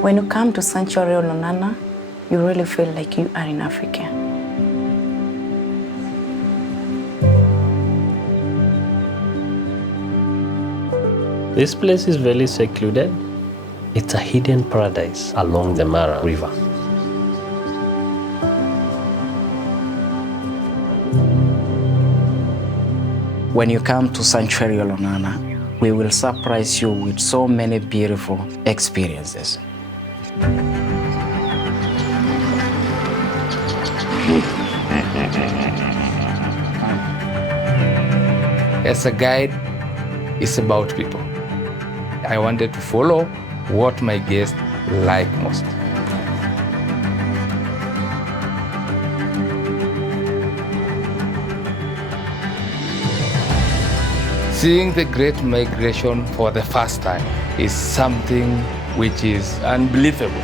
When you come to Sanctuary Olonana, you really feel like you are in Africa. This place is very secluded. It's a hidden paradise along the Mara River. When you come to Sanctuary Olonana, we will surprise you with so many beautiful experiences. As a guide, it's about people. I wanted to follow what my guests like most. Seeing the Great Migration for the first time is something which is unbelievable.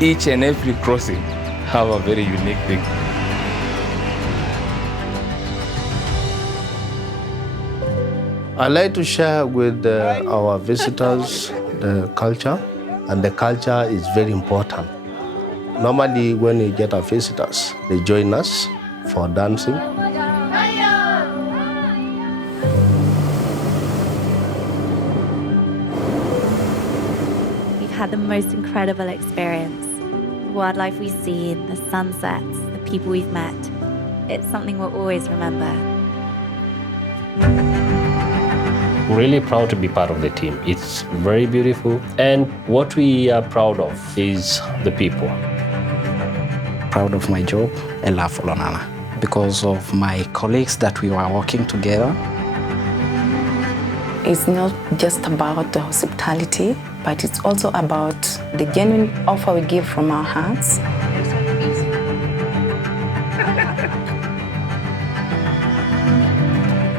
Each and every crossing have a very unique thing. I like to share with our visitors the culture, and the culture is very important. Normally, when we get our visitors, they join us for dancing. We've had the most incredible experience. The wildlife we've seen, the sunsets, the people we've met. It's something we'll always remember. Really proud to be part of the team. It's very beautiful, and what we are proud of is the people. Proud of my job. I love Olonana because of my colleagues that we were working together. It's not just about the hospitality, but it's also about the genuine offer we give from our hearts.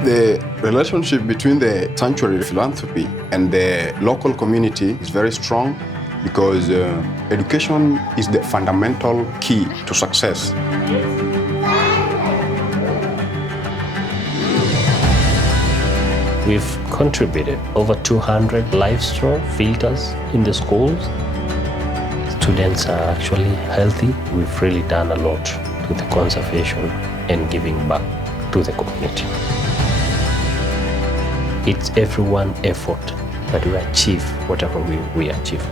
The relationship between the sanctuary philanthropy and the local community is very strong because education is the fundamental key to success. We've contributed over 200 live straw filters in the schools. Students are actually healthy. We've really done a lot to the conservation and giving back to the community. It's everyone's effort that we achieve whatever we achieve,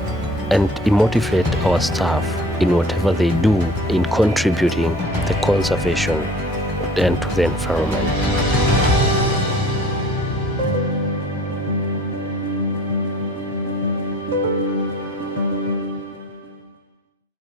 and it motivates our staff in whatever they do in contributing the conservation and to the environment.